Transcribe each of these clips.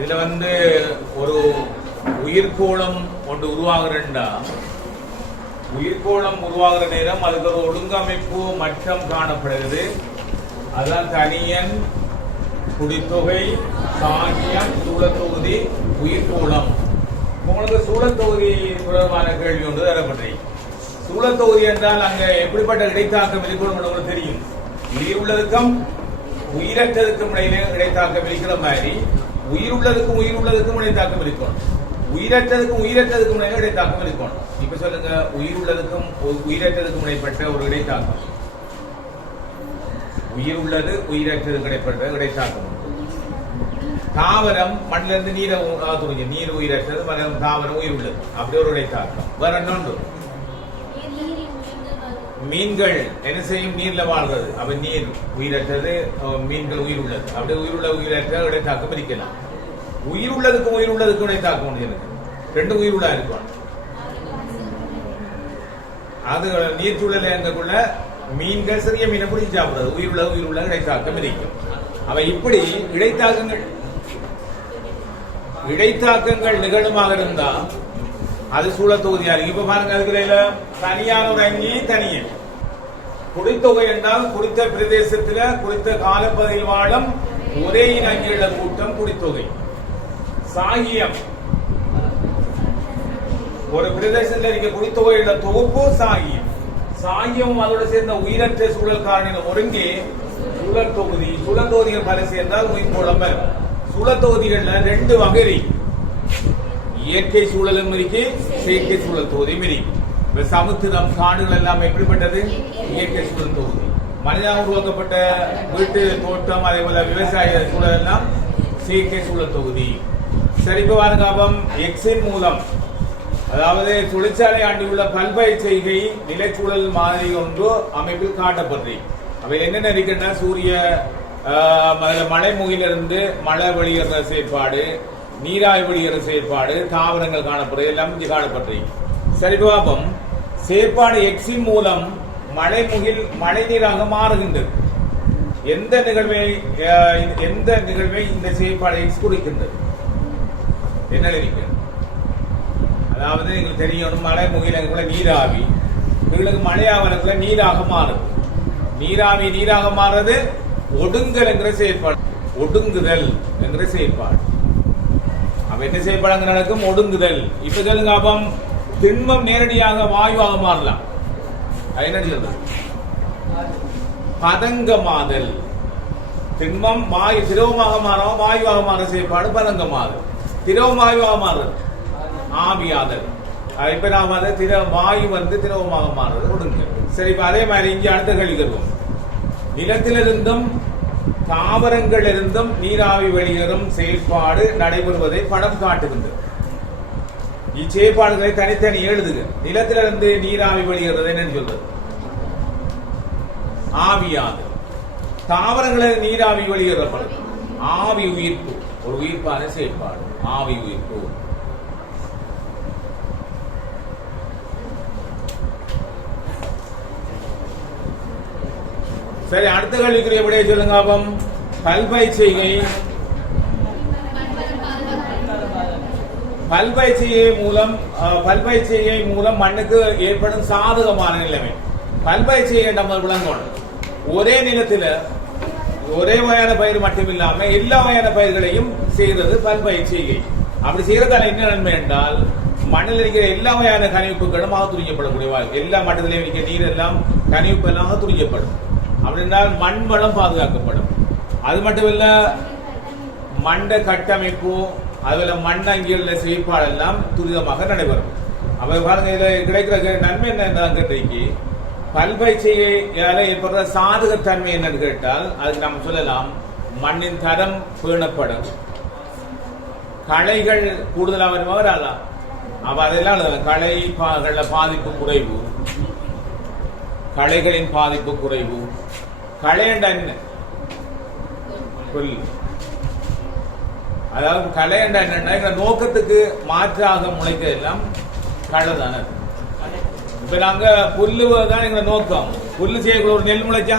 இதுல ஒரு உயிர்கோளம் ஒன்று உருவாகிறா, உயிர்கோளம் உருவாகிற நேரம் அதுக்கு ஒரு ஒழுங்கமைப்பு மட்டம் காணப்படுகிறது. அதான் தனியன், குடித்தொகை, சாகியம், சூழத்தொகுதி, உயிர்கோளம். உங்களுக்கு சூழத்தொகுதி தொடர்பான கேள்வி ஒன்று தரப்பட்டது. சூழத்தொகுதி என்றால் அங்க எப்படிப்பட்ட இடைத்தாக்கம் இருக்கணும் உங்களுக்கு தெரியும். உயிர் உள்ளதுக்கும் உயிரற்றதுக்கும் இடையில இடைத்தாக்கம் இருக்கிற மாதிரி உயிர் உள்ளதுக்கும் இடைத்தாக்கம் இருக்கணும். உயிரற்றதுக்கும் இடையில இடைத்தாக்கம் இருக்கணும். இப்ப சொல்லுங்க, உயிர் உள்ளதுக்கும் உயிரற்றதுக்கும் இடைப்பட்ட ஒரு இடைத்தாக்கம். உயிர் உள்ளது உயிரற்றதுக்கு இடைப்பட்ட இடைத்தாக்கம். தாவரம் மண்ணில இருந்து நீர் உயிரற்றது, தாவரம் உயிர் உள்ளது, அப்படி ஒரு இடைத்தாக்கம். வேற இன்னொன்று, மீன்கள் என்ன செய்யும்? நீர்ல வாழ்றது. அப்ப நீர் உயிரற்றது, மீன்கள் உயிர் உள்ளது. அப்படி உயிருள்ள உயிரற்ற இடைத்தாக்கம் இருக்கலாம். உயிர் உள்ளதுக்கும் இடைத்தாக்கம் எனக்கு ரெண்டு உயிர் உள்ள இருக்கும். அது நீர்ச்சூழல் எங்கக்குள்ள மீன்கள் சிறிய மீனை பிடிச்சி சாப்பிடுறது. உயிர் உள்ள இடைத்தாக்கம் இருக்கும். அவ இப்படி இடைத்தாக்கங்கள் நிகழுமாக இருந்தா அது சூழத்தொகுதியா இருக்கு. இப்ப பாருங்க, அதுக்கு தனியான ஒரு அங்கி தனியே. குடித்தொகை என்றால் குறித்த பிரதேசத்துல குறித்த காலப்பகுதியில் வாழும் ஒரே இன அங்கியுள்ள கூட்டம் குடித்தொகை. சாகியம், ஒரு பிரதேசத்தில் இருக்க குடித்தொகையுள்ள தொகுப்பு சாகியம். சாகியம் அதோடு சேர்ந்த உயிரற்ற சூழல் காரணிகள் ஒருங்கே சூழல் தொகுதிகள் பல சேர்ந்தால் உயிர்கோளம் வரும். சூழத்தொகுதிகள்ல ரெண்டு வகை, இயற்கை சூழலும் இருக்கு, செயற்கை சூழல் தொகுதியும் இருக்கு. இப்ப சமுத்திரம், காடுகள் எல்லாம் எப்படிப்பட்டது? இயற்கை சூழல் தொகுதி. மனிதனால் உருவாக்கப்பட்ட வீட்டு தோட்டம், அதே போல விவசாய சூழல் எல்லாம் செயற்கை சூழல் தொகுதி. சரி, இப்ப பாருங்க, எக்ஸின் மூலம், அதாவது தொழிற்சாலை ஆண்டியுள்ள பல்பயிர் செய்கை நிலச்சூழல் மாதிரி ஒன்று அமைப்பில் காட்டப்படுறது. அவை என்னென்ன இருக்குன்னா, சூரிய மழை முகிலிருந்து மழை வெளியேற செயற்பாடு, நீராய் வெளியேற செயற்பாடு, தாவரங்கள் காணப்படுறது, எல்லாம் இங்கே காணப்படுறது. சரி, பாபம் செயற்பாடு எக்ஸின் மூலம் மழை முகில் மழை நீராக மாறுகின்றது. எந்த நிகழ்வை இந்த செயற்பாடு எக்ஸ் குறிக்கின்றது? என்ன இருக்கிறது? அதாவது எங்களுக்கு தெரியணும், மழை முகில நீராவி எங்களுக்கு மழையாவதுல நீராக மாறுது. நீராக மாறுறது ஒடுங்கல் என்கிற செயற்பாடு. ஒடுங்குதல் என்கிற செயற்பாடு. அப்ப என்ன செயற்பாடு நடக்கும்? ஒடுங்குதல். இப்ப சொல்லுங்க, அப்பம் திண்மம் நேரடியாக வாயுவாக மாறலாம். என்ன சொல்றது? பதங்கமாதல். திண்மம் வாயு திரவமாக மாறாம வாயுவாக மாற செயற்பாடு பதங்கமாதல். திரவம் வாயுவாக மாறுறது ஆவியாதல். இப்ப நாம வாயு திரவமாக மாறுறது ஒடுங்கல். சரி, இப்ப அதே மாதிரி இங்க அடுத்த கேள்வி வருவோம். நிலத்திலிருந்தும் தாவரங்கள் இருந்தும் நீராவி வெளியேறும் செயற்பாடு நடைபெறுவதை படம் காட்டுகின்றது. இச்செயற்பாடுகளை தனித்தனி எழுதுக. நிலத்திலிருந்து நீராவி வெளியேறது என்னன்னு சொல்றது? ஆவியாதல். தாவரங்களில் நீராவி வெளியேறப்படுது ஆவி உயிர்ப்பு. ஒரு உயிர்ப்பான செயற்பாடு ஆவி உயிர்ப்பு. சரி, அடுத்த கேள்விக்குரிய விடையை சொல்லுங்க. பல்பயிர் செய்கை மூலம் மண்ணுக்கு ஏற்படும் சாதகமான நிலைமை. பல்பயிர் செய்கை நம்ம விளங்கணும். ஒரே நிலத்துல ஒரே வகையான பயிர் மட்டுமில்லாம எல்லா வகையான பயிர்களையும் செய்யறது பல்பயிர் செய்கை. அப்படி செய்யறதால என்ன நன்மை என்றால், மண்ணில் இருக்கிற எல்லா வகையான கனிவுப்புகளும் துரிக்கப்படக்கூடிய எல்லா மட்டத்திலையும் இருக்கிற நீர் எல்லாம் கனிவுப்பு எல்லாம் துரிக்கப்படும். அப்படின்னால் மண் வளம் பாதுகாக்கப்படும். அது மட்டுமல்ல, மண்ட கட்டமைப்பு, அதுல மண் அங்கியுள்ள செயற்பாடு எல்லாம் துரிதமாக நடைபெறும். அப்ப பாருங்க, இதுல கிடைக்கிற நன்மை என்ன கேட்டீங்க? பல்பயிர் செய்கையால ஏற்படுற சாதகத்தன்மை என்னன்னு கேட்டால், அதுக்கு நம்ம சொல்லலாம், மண்ணின் தரம் பேணப்படும், களைகள் கூடுதலாக வருமா வரலாம். அப்ப அதெல்லாம் களை பாதிப்பு குறைவு, களைகளின் பாதிப்பு குறைவு. களையண்ட என்ன? புல். அதாவது களையண்ட என்னன்னா, எங்க நோக்கத்துக்கு மாற்றாக முளைக்க எல்லாம் களை தானே. இப்ப நாங்க புல்லு தான் எங்க நோக்கம். புல்லு செய்யக்கூடிய ஒரு நெல் முளைச்சா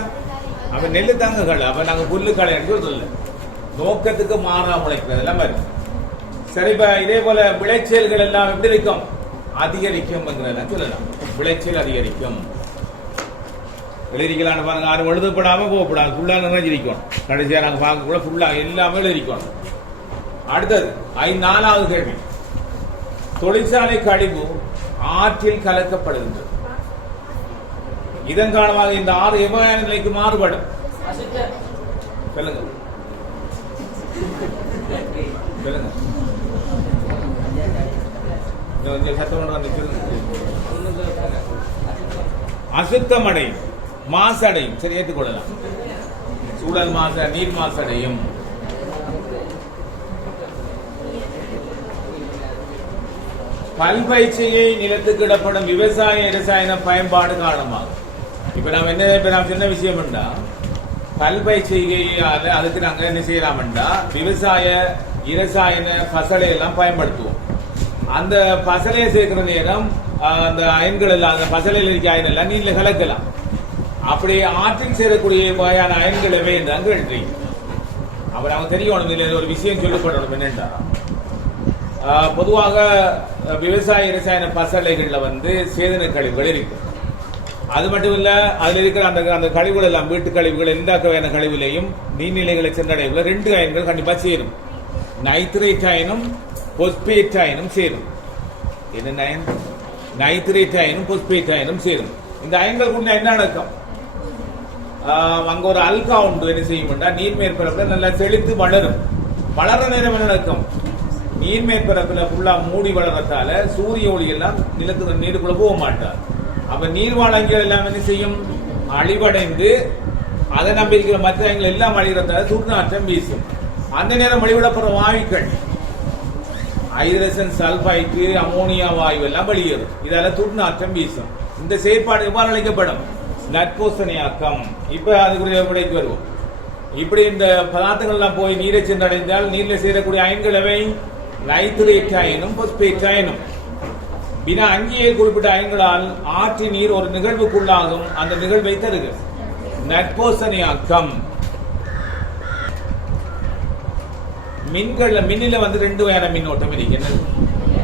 அப்ப நெல்லு தாங்க களை. அப்ப நாங்க புல்லு களைன்னு சொல்லல, நோக்கத்துக்கு மாறா முளைக்கிறது எல்லாம் மாதிரி. சரி, இப்ப இதே போல விளைச்சல்கள் எல்லாம் எப்படி இருக்கும்? அதிகரிக்கும் சொல்லலாம். விளைச்சல் அதிகரிக்கும். எழுதிக்கலான்னு பாருங்க. யாரும் எழுதப்படாம போகப்படாது, ஃபுல்லா நிறைஞ்சிருக்கணும். கடைசியா நாங்க பார்க்க கூட ஃபுல்லா எல்லாமே எழுதிக்கணும். அடுத்தது 4வது கேள்வி. தொழிற்சாலை கழிவு ஆற்றில் கலக்கப்படுகின்றது. இதன் காரணமாக இந்த 6 எவ்வகையான நிலைக்கு மாறுபடும்? சொல்லுங்க சொல்லுங்க. அசுத்தமடையும், மாசடையும். சரி, ஏற்றுக்கொள்ளலாம். சூழல் மாச, நீர் மாசடையும். பல்பயிற்சியை நிலத்துக்கு இடப்படும் விவசாய இரசாயன பயன்பாடு காரணமாகும். இப்ப நாம் சின்ன விஷயம் என்றா, பல்பயிற்சியை அதுக்கு நாங்க என்ன செய்யலாம்டா, விவசாய இரசாயன பசலை எல்லாம் பயன்படுத்துவோம். அந்த பசலையை சேர்க்கிற நேரம் அந்த அயன்கள் எல்லாம், அந்த பசலையில் இருக்க அயன் எல்லாம் நீர்ல கலக்கலாம். அப்படி ஆற்றில் சேரக்கூடிய வகையான அயன்கள் எவை என்றாங்க கேள்வி. அப்ப நமக்கு தெரியணும், இதுல ஒரு விஷயம் சொல்லப்படணும். என்னென்றா, பொதுவாக விவசாய இரசாயன பசலைகள்ல சேதன கழிவுகள் இருக்கு. அது மட்டும் இல்ல, அதுல இருக்கிற அந்த கழிவுகள் எல்லாம், வீட்டு கழிவுகள், எந்த வகையான கழிவுலையும் நீர்நிலைகளை சென்றடைவுல 2 அயன்கள் கண்டிப்பா சேரும். நைட்ரேட் அயனும் பொஸ்பேட் அயனும் சேரும். என்ன அயன்? நைட்ரேட் அயனும் பொஸ்பேட் அயனும் சேரும். இந்த அயன்கள் கொண்டு என்ன நடக்கும்? அங்க ஒரு அல்கா உண்டு. என்ன செய்யும்? நீர் மேற்பரப்புல நல்லா செழித்து வளரும். வளர்ற நேரம் என்ன நடக்கும்? நீர் மேற்பரப்புல ஃபுல்லா மூடி வளர்றதால சூரிய ஒளி எல்லாம் நிலத்துக்கு நீருக்குள்ள போக மாட்டார். அப்ப நீர்வாழங்கள் எல்லாம் என்ன செய்யும்? அழிவடைந்து அதை நம்பி இருக்கிற மற்ற அயன்கள் எல்லாம் அழிகிறதால துர்நாற்றம் வீசும். அந்த நேரம் வெளிவிடப்படுற வாயுக்கள் ஹைட்ரஜன் சல்பைடு, அமோனியா வாயு எல்லாம் வெளியேறும். இதால துர்நாற்றம் வீசும். இந்த செயற்பாடு எவ்வாறு அழைக்கப்படும்? நட்போசனையாக்கம். இப்ப அதுக்குரிய விடைக்கு வருவோம். இப்படி இந்த பதார்த்தங்கள் எல்லாம் போய் நீரை சென்றடைந்தால் நீரில் சேரக்கூடிய அயன்கள் எவை? நைட்ரேட் அயனும் பொஸ்பேட் அயனும். வினா அங்கேயே குறிப்பிட்ட அயன்களால் ஆற்று நீர் ஒரு நிகழ்வுக்குள்ளாகும். அந்த நிகழ்வை தருக. நட்போசனையாக்கம். மின்னில 2 வகையான மின்னோட்டம் இருக்கிறது.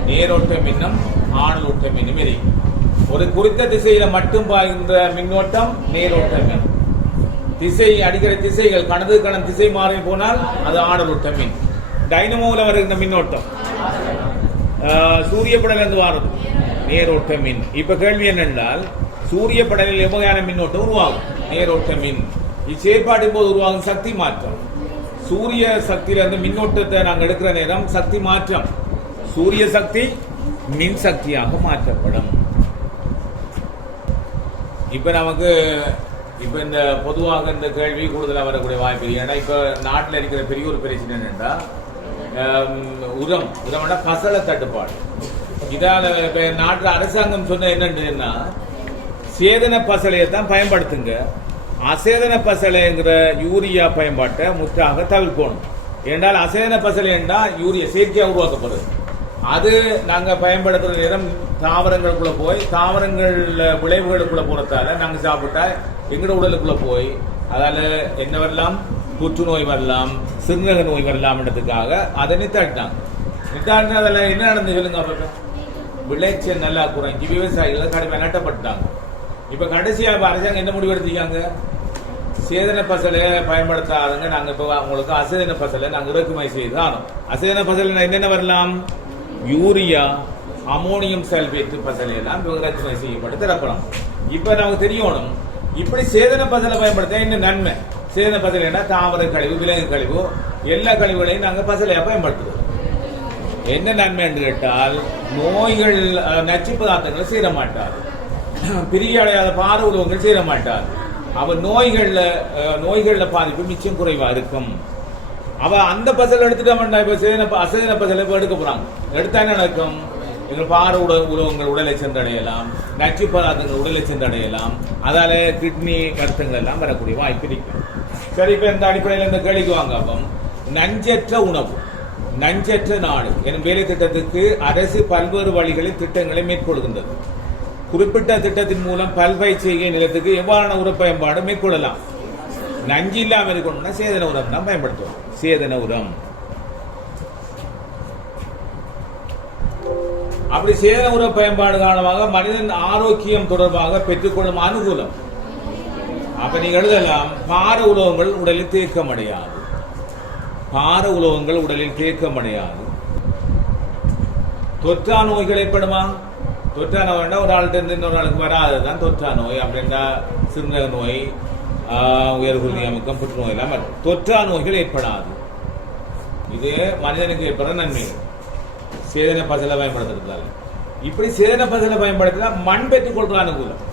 நேரோட்ட மின்னம், ஆணலோட்ட மின்னம் இருக்கு. ஒரு குறித்த திசையில மட்டும் பாய்கின்ற மின்னோட்டம் நேரோட்ட மின். திசை அடிக்கிற திசைகள் கணம் திசை மாறி போனால் அது ஆணலோட்ட மின். டைனமோல வருகின்ற மின்னோட்டம் சூரிய படலிருந்து வாரது நேரோட்ட மின். இப்ப கேள்வி என்னென்றால், சூரிய படலில் எவ்வகையான மின்னோட்டம் உருவாகும்? நேரோட்ட மின். இச்செயற்பாட்டின் போது உருவாகும் சக்தி மாற்றம். சூரிய சக்தியிலிருந்து மின்னோட்டத்தை நாங்கள் எடுக்கிற நேரம் சக்தி மாற்றம். சூரிய சக்தி மின் சக்தியாக மாற்றப்படும். இப்ப நமக்கு இந்த பொதுவாக இந்த கேள்வி கூடுதலாக வரக்கூடிய வாய்ப்பு. ஏன்னா இப்ப நாட்டில் இருக்கிற பெரிய ஒரு பிரச்சனை என்னென்றா, உரம்னா பசல தட்டுப்பாடு. இதால நாட்டு அரசாங்கம் சொன்ன என்னன்னா, சேதன பசலையை தான் பயன்படுத்துங்க, அசேதன பசலைங்கிற யூரியா பயன்பாட்டை முற்றாக தவிர்க்கணும். என்றால் அசேதன பசலை என்றால் யூரியா செயற்கையாக உருவாக்கப்படுது. அது நாங்க பயன்படுத்துற நேரம் தாவரங்களுக்குள்ள போய் தாவரங்கள் விளைவுகளுக்குள்ள போறதால நாங்க சாப்பிட்டா எங்கட உடலுக்குள்ள போய் அதால என்ன வரலாம்? புற்றுநோய் வரலாம், சிறுநீரக நோய் வரலாம்ன்றதுக்காக அதை நித்தாட்டினாங்க. அதில் என்ன நடந்து சொல்லுங்க? அப்ப விளைச்சல் நல்லா குறைஞ்சி விவசாயிகள் கடுமையாக நட்டப்பட்டாங்க. இப்ப கடைசியா அரசாங்கம் என்ன முடிவு எடுத்தீங்க? சேதன பசலை பயன்படுத்தாதுங்க, நாங்க இப்ப உங்களுக்கு அசேதன பசலை நாங்க இறக்குமதி செய்தான். அசேதன பசலை என்னென்ன வரலாம்? யூரியா, அமோனியம் சல்பேட் பசலை எல்லாம் இறக்குமதி செய்யப்பட்டு தரப்படும். இப்ப நமக்கு தெரியணும், இப்படி சேதன பசலை பயன்படுத்த என்ன நன்மை? சேதன பசலைன்னா தாவர கழிவு, விலங்கு கழிவு, எல்லா கழிவுகளையும் நாங்க பசலையா பயன்படுத்துவோம். என்ன நன்மை என்று கேட்டால், நோய்கள் நச்சு பதார்த்தங்களை சேர மாட்டார், பிரிய அடையாத பார உருவங்கள் சேர மாட்டார். அவ நோய்கள்ல பாதிப்பு மிச்சம் குறைவா இருக்கும். அவ அந்த பசல் எடுத்துட்டா இப்ப அசேதன பசலை எடுக்க போறாங்க. எடுத்தா என்ன நடக்கும்? எங்கள் பார உலகங்கள் உடலை சென்றடையலாம், நச்சு பதார்த்தங்கள் உடலை சென்றடையலாம். அதால கிட்னி வருத்தங்கள் எல்லாம் வரக்கூடிய வாய்ப்பு இருக்கும். சரி, இப்ப இந்த அடிப்படையில் இந்த கேள்விக்கு வாங்க. அப்போ நஞ்சற்ற உணவு, நஞ்சற்ற நாடு எனும் வேலை திட்டத்துக்கு அரசு பல்வேறு வழிகளில் திட்டங்களை மேற்கொள்கின்றது. குறிப்பிட்ட திட்டத்தின் மூலம் பல்பயிர் செய்கை நிலத்துக்கு எவ்வாறான உர பயன்பாடு மேற்கொள்ளலாம்? நஞ்சு இல்லாமல் இருக்கணும்னா சேதன உரம் தான் பயன்படுத்துவோம். சேதன உரம் அப்படி சேதன உர பயன்பாடு காரணமாக மனிதன் ஆரோக்கியம் தொடர்பாக பெற்றுக்கொள்ளும் அனுகூலம். அப்ப நீங்க எழுதலாம், பார உலோகங்கள் உடலில் தேக்கமடையாது. பார உலோகங்கள் உடலில் தேக்கமடையாது. தொற்றா நோய்கள் ஏற்படுமா? தொற்றா நோய்னா ஒரு ஆள்கிட்ட இன்னொரு ஆளுக்கு வராதுதான் தொற்றா நோய். அப்படின்னா சிறுநீரக நோய், உயர்குருதி அமுக்கம், புற்றுநோய் எல்லாம் தொற்றா நோய்கள் ஏற்படாது. இது மனிதனுக்கு ஏற்படுற நன்மைகள் சேதன பசலை பயன்படுத்துறதால. இப்படி சேதன பசலை பயன்படுத்தினா மண் பெற்றுக் கொள்ற அனுகூலம்.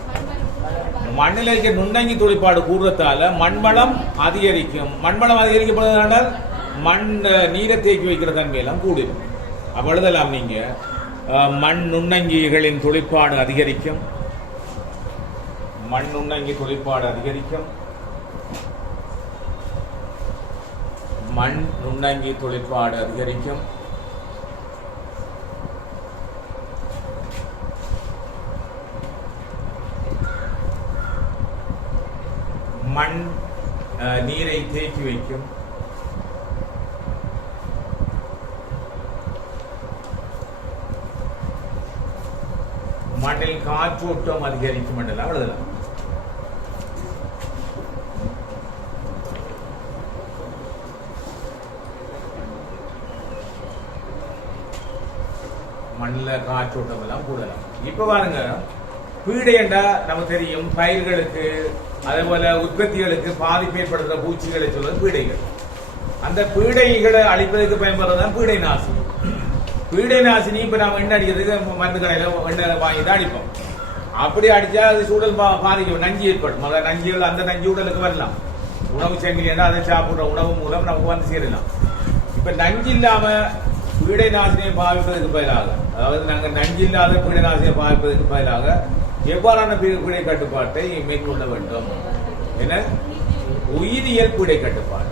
மண்ணில் இருக்க நுண்ணங்கி தொழிற்பாடு கூடுறதால மண்வளம் அதிகரிக்கும். மண்வளம் அதிகரிக்கப்படுவதால் மண் நீரை தேக்கி வைக்கிற தன்மையெல்லாம் கூடிடும். அப்ப எழுதலாம் நீங்க, மண் நுண்ணங்கிகளின் தொழிற்பாடு அதிகரிக்கும். மண் நுண்ணங்கி தொழிற்பாடு அதிகரிக்கும். மண் நுண்ணங்கி தொழிற்பாடு அதிகரிக்கும். மண் நீரை தேக்கி வைக்கும். மண்ணில் காற்றோட்டம் அதிகரிக்கும் என்றெல்லாம் எழுதலாம். மண்ணில் காற்றோட்டம் எல்லாம் கூடலாம். இப்ப பாருங்க, பீடை என்றா நமக்கு தெரியும், பயிர்களுக்கு அதே போல உற்பத்திகளுக்கு பாதிப்பு ஏற்படுத்துற பூச்சிகளை சொல்வது பீடைகள். அந்த பீடைகளை அழிப்பதற்கு பயன்படுறதுதான் பீடை நாசினி. பீடை நாசினி இப்ப நாம எண்ணெய் அடிக்கிறதுக்கு மருந்து கடையில எண்ணெய் வாங்கி தான் அடிப்போம். அப்படி அடிச்சா அது சூழல் பாதிக்கும், நஞ்சு ஏற்படும். நஞ்சுகள் அந்த நஞ்சு உடலுக்கு வரலாம். உணவு சங்கிலியா அதை சாப்பிடுற உணவு மூலம் நமக்கு வந்து சேரலாம். இப்ப நஞ்சு இல்லாம பீடை நாசினியை பாவிப்பதற்கு பதிலாக, அதாவது நாங்கள் நஞ்சு இல்லாத பீடை நாசினியை பாவிப்பதற்கு பதிலாக எவ்வாறான பீடை கட்டுப்பாட்டை மேற்கொள்ள வேண்டும் என உயிரியல் பீடை கட்டுப்பாடு.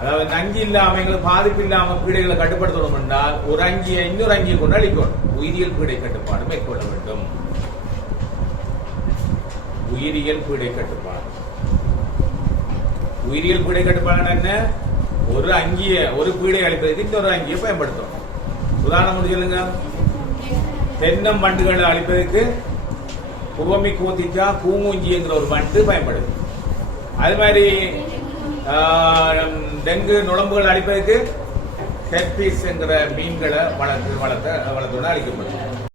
அதாவது நஞ்சு இல்லாம எங்களுக்கு பாதிப்பு இல்லாம பீடைகளை கட்டுப்படுத்தணும் என்றால் ஒரு அங்கியை இன்னொரு அங்கியை கொண்டு அழிக்கணும். உயிரியல் பீடை கட்டுப்பாடு மேற்கொள்ள வேண்டும். உயிரியல் பீடை கட்டுப்பாடு. உயிரியல் பீடை கட்டுப்பாடு என்ன? ஒரு அங்கிய ஒரு பீடை அழிப்பதற்கு இன்னொரு அங்கியை பயன்படுத்தணும். உதாரணம் சொல்லுங்க, தென்னம் வண்டுகளை அழிப்பதற்கு குர்வமி கோத்திச்சா பூங்கூஞ்சிங்கிற ஒரு வண்டு பயன்படுது. அது மாதிரி டெங்கு நுழம்புகள் அழிப்பதற்கு ஹெர்பீஸ் என்கிற மீன்களை வளர்த்தோட அழிக்கப்படும்.